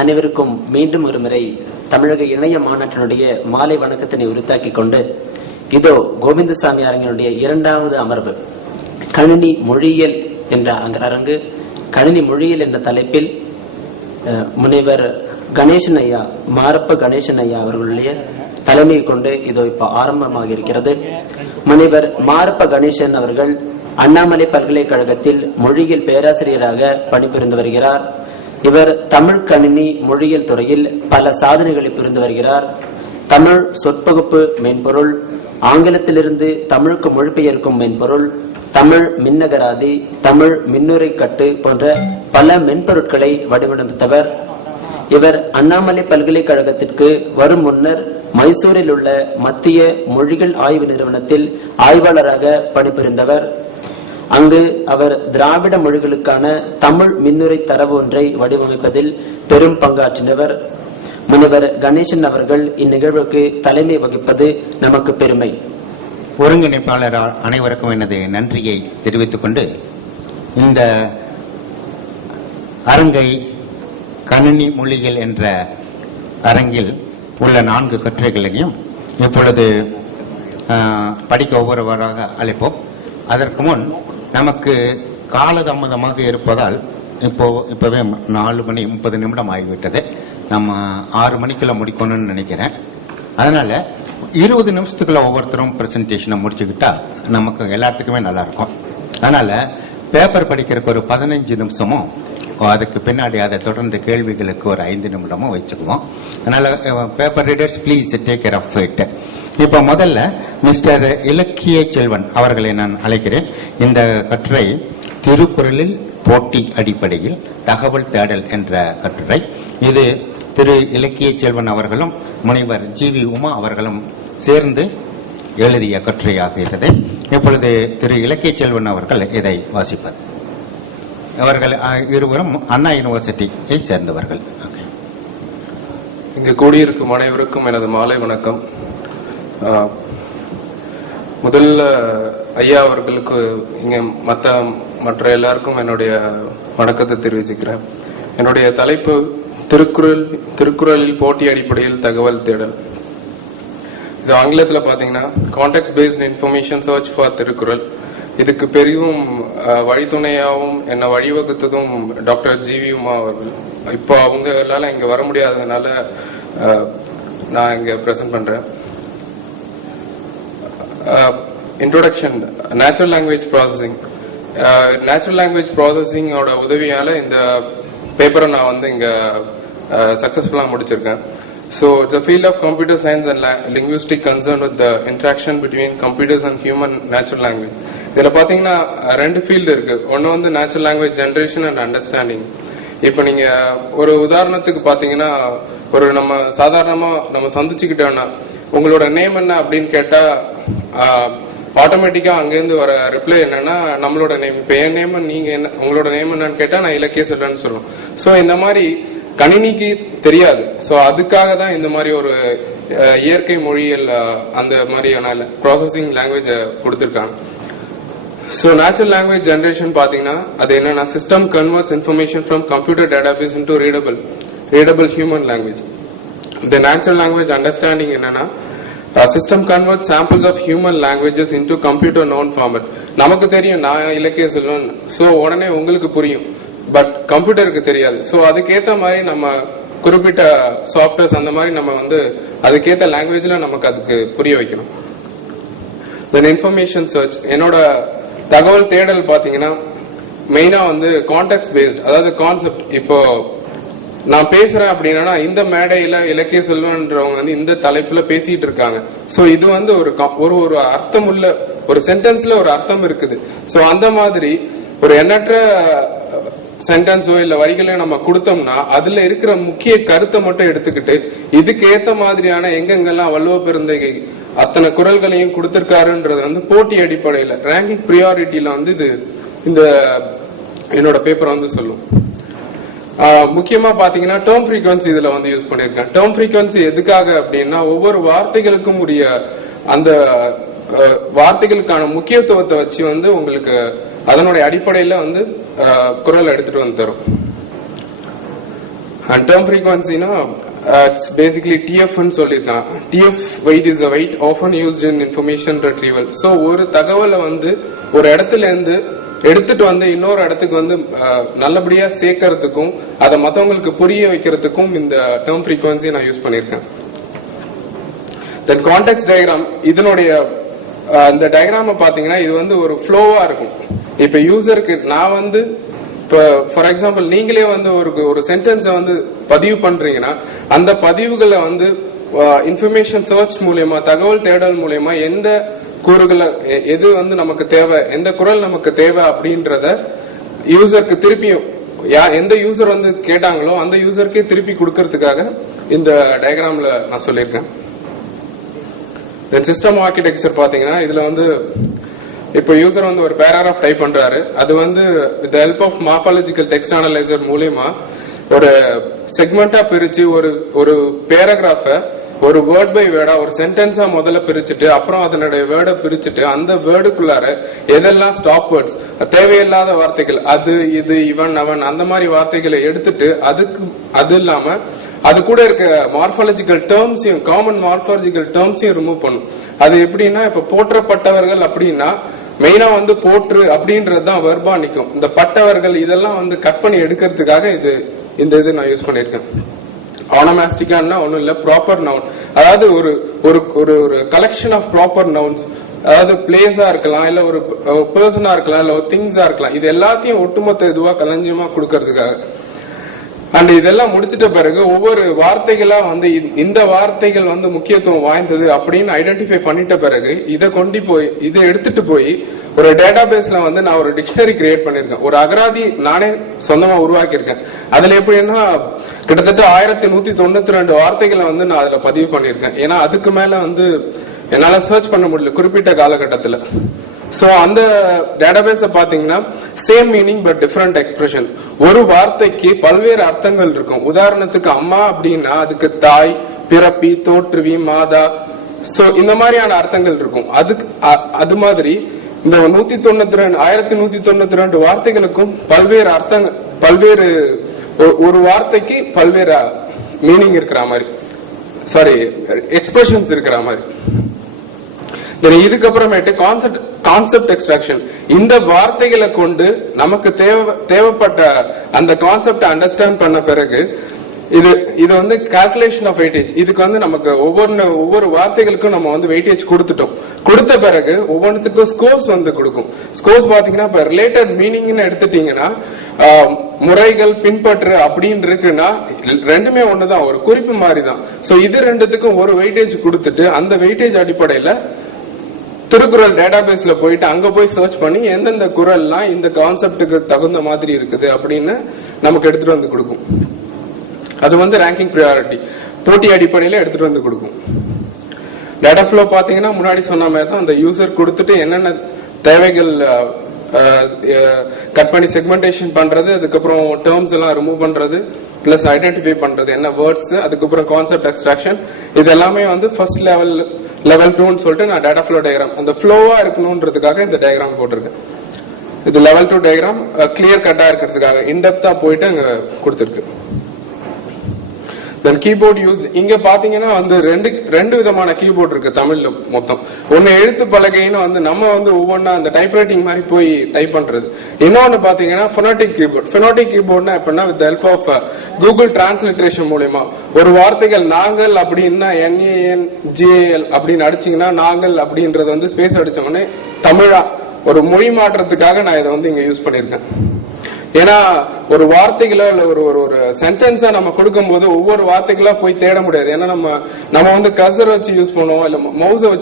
அனைவருக்கும் மீண்டும் ஒரு முறை தமிழக இணைய மாநாட்டினுடைய மாலை வணக்கத்தினை உரித்தாக்கிக் கொண்டு இதோ கோவிந்தசாமி அரங்கினுடைய இரண்டாவது அமர்வு கணினி மொழியியல் என்ற அரங்கு கணினி மொழியியல் என்ற தலைப்பில் முனைவர் கணேசன் ஐயா மாரப்ப கணேசன் ஐயா அவர்களுடைய தலைமையை கொண்டு இதோ இப்ப ஆரம்பமாக இருக்கிறது. முனைவர் மாரப்ப கணேசன் அவர்கள் அண்ணாமலை பல்கலைக்கழகத்தில் மொழியியல் பேராசிரியராக பணிபுரிந்து வருகிறார். இவர் தமிழ் கணினி மொழியியல் துறையில் பல சாதனைகளை புரிந்து வருகிறார். தமிழ் சொற்பகுப்பு மென்பொருள், ஆங்கிலத்திலிருந்து தமிழுக்கு மொழிபெயர்க்கும் மென்பொருள், தமிழ் மின்னகராதி, தமிழ் மின்னுரை கட்டு போன்ற பல மென்பொருட்களை வடிவமைத்தவர். இவர் அண்ணாமலை பல்கலைக்கழகத்திற்கு வரும் முன்னர் மைசூரில் உள்ள மத்திய மொழிகள் ஆய்வு நிறுவனத்தில் ஆய்வாளராக பணிபுரிந்தவர். அங்கு அவர் திராவிட மொழிகளுக்கான தமிழ் மின்னுரை தரவு ஒன்றை வடிவமைப்பதில் பெரும் பங்காற்றினவர். முனைவர் கணேசன் அவர்கள் இந்நிகழ்வுக்கு தலைமை வகிப்பது நமக்கு பெருமை. ஒருங்கிணைப்பாளர் அனைவருக்கும் எனது நன்றியை தெரிவித்துக் கொண்டு இந்த அரங்கை கணினி மொழிகள் என்ற அரங்கில் உள்ள 4 கட்டுரைகளையும் இப்பொழுது படிக்க ஒவ்வொருவராக அழைப்போம். அதற்கு முன் நமக்கு காலதாமதமாக இருப்பதால் இப்பவே 4:30 ஆகிவிட்டது. நம்ம 6 மணிக்குள்ள முடிக்கணும்னு நினைக்கிறேன். அதனால 20 நிமிஷத்துக்குள்ள ஒவ்வொருத்தரும் பிரசன்டேஷனை முடிச்சுக்கிட்டா நமக்கு எல்லாத்துக்குமே நல்லா இருக்கும். அதனால பேப்பர் படிக்கிறதுக்கு ஒரு 15 நிமிஷமும், அதுக்கு பின்னாடி அதை தொடர்ந்து கேள்விகளுக்கு ஒரு 5 நிமிடமும் வச்சுக்குவோம். அதனால paper readers please take care of it. இப்ப முதல்ல மிஸ்டர் இலக்கிய செல்வன் அவர்களை நான் அழைக்கிறேன். இந்த கட்டுரை திருக்குறளில் போட்டி அடிப்படையில் தகவல் தேடல் என்ற கட்டுரை. இது திரு இலக்கிய செல்வன் அவர்களும் முனைவர் ஜி.வி. உமா அவர்களும் சேர்ந்து எழுதிய கட்டுரையாகிறது. இப்பொழுது திரு இலக்கிய செல்வன் அவர்கள் இதை வாசிப்பார். அவர்கள் இருவரும் அண்ணா யூனிவர்சிட்டியை சேர்ந்தவர்கள். இங்கு கூடியிருக்கும் அனைவருக்கும் எனது மாலை வணக்கம். முதல்ல ஐயா அவர்களுக்கு இங்க மற்ற எல்லாருக்கும் என்னுடைய வணக்கத்தை தெரிவிச்சுக்கிறேன். என்னுடைய தலைப்பு திருக்குறளில் போட்டி அடிப்படையில் தகவல் தேடல். இது ஆங்கிலத்தில் பாத்தீங்கன்னா context based information search for Thirukkural. இதுக்கு பெரியும் வழித்துணையாகவும் என்னை வழிவகுத்ததும் டாக்டர் ஜி.வி. உமா அவர்கள். இப்போ அவங்களால இங்க வர முடியாததுனால நான் இங்க பிரசன்ட் பண்றேன். Introduction. Natural language processing. Natural language processing உதவியால இந்த பேப்பரை நான் இங்க சக்சஸ்ஃபுல்லா முடிச்சிருக்கேன். So it's a field of computer science and linguistic concerned with the interaction between computers and human natural language. இதுல பாத்தீங்கன்னா 2 ஃபீல்டு இருக்கு. ஒன்னு natural language generation and understanding. இப்ப நீங்க ஒரு உதாரணத்துக்கு பாத்தீங்கன்னா, ஒரு நம்ம சாதாரணமா நம்ம சந்திச்சுக்கிட்டோம்னா உங்களோட நேம் என்ன அப்படின்னு கேட்டா ஆட்டோமேட்டிக்கா அங்கிருந்து வர ரிப்ளை என்னன்னா நம்மளோட நேம். இப்ப என் நேம், நீங்க என்ன, உங்களோட நேம் என்னன்னு கேட்டா நான் இலக்கிய செல்வன்னு சொல்லுவோம். சோ இந்த மாதிரி கணினிக்கு தெரியாது. சோ அதுக்காக தான் இந்த மாதிரி ஒரு இயற்கை மொழியியல் அந்த மாதிரியான ப்ராசஸிங் லாங்குவேஜ் கொடுத்திருக்காங்க. சோ நேச்சுரல் லாங்குவேஜ் ஜெனரேஷன் பாத்தீங்கன்னா அது என்னன்னா system converts information from computer database into readable human language. The natural language understanding என்னன்னா system converts samples of human languages into computer known format. நமக்கு தெரியும் நான் இலக்கிய செல்வன், சோ உடனே உங்களுக்கு புரியும், பட் கம்ப்யூட்டருக்கு தெரியாது. சோ அதுக்கேத்த மாதிரி நம்ம குறிப்பிட்ட சாஃப்ட்வேர்ஸ் அந்த மாதிரி நம்ம அதுக்கேத்த லாங்குவேஜ்ல நமக்கு அதுக்கு புரிய வைக்கணும். தென் இன்ஃபர்மேஷன் சர்ச். என்னோட தகவல் தேடல் பாத்தீங்கன்னா மெயினா கான்டெக்ஸ்ட் பேஸ்ட், அதாவது கான்செப்ட். இப்போ நான் பேசுறேன் அப்படின்னா இந்த மேடையில இலக்கிய செல்வன்றவங்க இந்த தலைப்புல பேசிட்டு இருக்காங்க. சோ இது ஒரு அர்த்தம் உள்ள ஒரு சென்டென்ஸ்ல ஒரு அர்த்தம் இருக்குது. சோ அந்த மாதிரி ஒரு எண்ணற்ற சென்டென்ஸோ இல்ல வரிகளோ நம்ம கொடுத்தோம்னா அதுல இருக்கிற முக்கிய கருத்தை மட்டும் எடுத்துக்கிட்டு இதுக்கு ஏத்த மாதிரியான எங்கெங்கெல்லாம் வள்ளுவ பெருந்தகை அத்தனை குறள்களையும் கொடுத்திருக்காருன்றது போட்டி அடிப்படையில ரேங்கிங் ப்ரியாரிட்டியில இது இந்த என்னோட பேப்பர் சொல்லும். முக்கியமா பாத்தீங்கன்னா டேர்ம் ஃப்ரீக்வன்சி இதுல யூஸ் பண்ணிருக்கேன். டேர்ம் ஃப்ரீக்வன்சி எதுக்காக அப்படின்னா ஒவ்வொரு வார்த்தைகளுக்கும் உரிய அந்த வார்த்தைகளுக்கான முக்கியத்துவத்தை வச்சு உங்களுக்கு அதனுடைய அடிப்படையில குறள் எடுத்துட்டு தரும். அண்ட் டேர்ம் ஃப்ரீக்வன்சினா இட்ஸ் பேசிக்கலி TF ன்னு சொல்லியிருக்கான். TF weight is a weight often used in information retrieval. So ஒரு தகவலை வந்து ஒரு இடத்துல இருந்து எடுத்துட்டு வந்து இன்னொரு இடத்துக்கு வந்து நல்லபடியா சேர்க்கறதுக்கும் அதை மற்றவங்களுக்கு புரிய வைக்கிறதுக்கும் இந்த டேர்ம் ஃப்ரீக்வன்சி நான் யூஸ் பண்ணியிருக்கேன். தென் கான்டெக்ஸ்ட் டயக்ராம், இதனுடைய இந்த டயக்ராம பாத்தீங்கன்னா இது வந்து ஒரு ஃப்ளோவா இருக்கும். இப்ப யூசருக்கு நான் வந்து இப்ப ஃபார் எக்ஸாம்பிள் நீங்களே வந்து ஒரு சென்டென்ஸை வந்து பதிவு பண்றீங்கன்னா அந்த பதிவுகளை வந்து இன்ஃபர்மேஷன் சர்ச் மூலியமா, தகவல் தேடல் மூலியமா எந்த கூறுகளை எது வந்து நமக்கு தேவை, எந்த குரல் நமக்கு தேவை அப்படின்றத யூசருக்கு திருப்பியும் எந்த யூசர் வந்து கேட்டாங்களோ அந்த யூசருக்கே திருப்பி கொடுக்கறதுக்காக இந்த டயக்ராம்ல நான் சொல்லியிருக்கேன். தென் சிஸ்டம் ஆர்கிடெக்சர் பாத்தீங்கன்னா இதுல வந்து இப்போ யூசர் வந்து ஒரு பேராகிராஃப் டைப் பண்றாரு, அது வந்து with help of morphological text analyser மூலியமா ஒரு செக்மெண்டா பிரிச்சு ஒரு பேராகிராஃப ஒரு வேர்ட் பை வேர்டா ஒரு சென்டென்ஸா முதல்ல பிரிச்சுட்டு அப்புறம் அதனுடைய வேர்டை பிரிச்சுட்டு அந்த வேர்டுக்குள்ளார எதெல்லாம் ஸ்டாப் வேர்ட்ஸ், தேவையில்லாத வார்த்தைகள், அது இது இவன் அவன் அந்த மாதிரி வார்த்தைகளை எடுத்துட்டு அது இல்லாம அது கூட இருக்க மார்ஃபாலஜிக்கல் டேர்ம்ஸையும் காமன் மார்ஃபாலஜிக்கல் டேர்ம்ஸையும் ரிமூவ் பண்ணும். அது எப்படின்னா இப்ப போற்றப்பட்டவர்கள் அப்படின்னா மெயினா வந்து போற்று அப்படின்றது தான் வெர்பா நிக்கும். இந்த பட்டவர்கள் இதெல்லாம் வந்து கட் பண்ணி எடுக்கிறதுக்காக இந்த இது நான் யூஸ் பண்ணிருக்கேன். ஆனோமாஸ்டிக்கான்னா ஒன்னும் இல்ல, ப்ராப்பர் நவுன், அதாவது ஒரு கலெக்ஷன் ஆஃப் ப்ராப்பர் நவுன்ஸ், அதாவது பிளேஸா இருக்கலாம், இல்ல ஒரு பர்சனா இருக்கலாம், இல்ல ஒரு திங்ஸா இருக்கலாம், இது எல்லாத்தையும் ஒட்டுமொத்த இதுவா கலஞ்சியமா கொடுக்கறதுக்காக. அண்ட் இதெல்லாம் முடிச்சிட்ட பிறகு ஒவ்வொரு வார்த்தைகளா வந்து இந்த வார்த்தைகள் வந்து முக்கியத்துவம் வாய்ந்தது அப்படின்னு ஐடென்டிஃபை பண்ணிட்ட பிறகு இதை எடுத்துட்டு போய் ஒரு டேட்டா பேஸ்ல வந்து நான் ஒரு டிக்ஷனரி கிரியேட் பண்ணிருக்கேன். ஒரு அகராதி நானே சொந்தமா உருவாக்கி இருக்கேன். அதுல எப்படின்னா கிட்டத்தட்ட 1192 வார்த்தைகளை வந்து நான் அதுல பதிவு பண்ணிருக்கேன். ஏன்னா அதுக்கு மேல வந்து என்னால சர்ச் பண்ண முடியல குறிப்பிட்ட காலகட்டத்துல. சோ அந்த டேட்டாபேஸ பாத்தீங்கன்னா same meaning but different expression. ஒரு வார்த்தைக்கு பல்வேறு அர்த்தங்கள் இருக்கும். உதாரணத்துக்கு அம்மா அப்படின்னா அதுக்கு தாய், பிறப்பி, தோற்றுவி, மாதா, சோ இந்த மாதிரியான அர்த்தங்கள் இருக்கும். அது மாதிரி இந்த 1192 வார்த்தைகளுக்கும் பல்வேறு அர்த்தங்கள், பல்வேறு ஒரு வார்த்தைக்கு பல்வேறு மீனிங் இருக்கிற மாதிரி, சாரி எக்ஸ்பிரஷன்ஸ் இருக்கிற மாதிரி. இதுக்கப்புறமேட்டு கான்செப்ட் எக்ஸ்ட்ராக்ஷன். இந்த வார்த்தைகளை கொண்டு நமக்கு தேவைப்பட்ட அந்த கான்செப்ட் அண்டர்ஸ்டாண்ட் பண்ண பிறகு இது வந்து கால்குலேஷன் ஆஃப் வெயிட்டேஜ். இதுக்கு வந்து நமக்கு ஒவ்வொரு வார்த்தைகளுக்கும் நம்ம வந்து வெயிட்டேஜ் கொடுத்துட்டோம். கொடுத்த பிறகு ஒவ்வொன்றுத்துக்கும் ஸ்கோர்ஸ் வந்து கொடுக்கும். ஸ்கோர்ஸ் பாத்தீங்கன்னா இப்ப ரிலேட்டட் மீனிங்னு எடுத்துட்டீங்கன்னா முறைகள் பின்பற்று அப்படின்னு இருக்குன்னா ரெண்டுமே ஒண்ணுதான், ஒரு குறிப்பு மாதிரி தான். சோ இது ரெண்டுத்துக்கும் ஒரு வெயிட்டேஜ் கொடுத்துட்டு அந்த வெயிட்டேஜ் அடிப்படையில திருக்குறள் டேட்டாபேஸ்ல போயிட்டு அங்க போய் சர்ச் பண்ணி எந்தெந்த குறள்லாம் இந்த கான்செப்டுக்கு தகுந்த மாதிரி இருக்குது அப்படின்னு நமக்கு எடுத்துட்டு வந்து கொடுக்கும். அது வந்து ரேங்கிங் ப்ரியாரிட்டி போட்டி அடிப்படையில எடுத்துட்டு வந்து கொடுக்கும். டேட்டா ஃப்ளோ பாத்தீங்கன்னா முன்னாடி சொன்ன மாதிரி தான் அந்த யூசர் கொடுத்துட்டு என்னென்ன தேவைகள் கட் பண்ணி செக்மெண்டேஷன் பண்றது, அதுக்கப்புறம் டேர்ம்ஸ் எல்லாம் ரிமூவ் பண்றது, பிளஸ் ஐடென்டிஃபை பண்றது என்ன வேர்ட்ஸ், அதுக்கப்புறம் கான்செப்ட் எக்ஸ்ட்ராக்ஷன், இது எல்லாமே வந்து ஃபர்ஸ்ட் லெவல் 2ன்னு சொல்லிட்டு நான் டேட்டா ஃப்ளோ டயக்ராம் அந்த ஃப்ளோவா இருக்கணும்ன்றதுக்காக இந்த டயக்ராம் போட்டிருக்கேன். இது லெவல் 2 டயக்ராம் கிளியர் கட்டா இருக்கிறதுக்காக இன்டெப்தா போயிட்டு அங்க கொடுத்திருக்கு. தென் கீபோர்ட் யூஸ், இங்க பாத்தீங்கன்னா வந்து ரெண்டு விதமான கீபோர்ட் இருக்கு தமிழ்ல மொத்தம். ஒன்னு எழுத்து பலகைன்னு வந்து நம்ம வந்து ஒவ்வொன்னா அந்த டைப் ரைட்டிங் மாதிரி போய் டைப் பண்றது. இன்னொன்னு பாத்தீங்கன்னா ஃபோனடிக் கீபோர்ட். ஃபோனடிக் கீபோர்ட்னா எப்படின்னா with help of Google transliteration மூலமா ஒரு வார்த்தைகள் நாங்கள் அப்படின்னா NANGAL அப்படின்னு அடிச்சீங்கன்னா நாங்கள் அப்படின்றது வந்து ஸ்பேஸ் அடிச்சோடனே தமிழா ஒரு மொழி மாற்றத்துக்காக நான் இதை வந்து இங்க யூஸ் பண்ணிருக்கேன். ஏன்னா ஒரு வார்த்தைகளோ இல்ல ஒரு சென்டென்ஸா நம்ம கொடுக்கும் போது ஒவ்வொரு வார்த்தைகளா போய் தேட முடியாது. ஏன்னா நம்ம வந்து கர்சர் வச்சு யூஸ் பண்ணுவோம், இல்ல மவுஸை வச்சு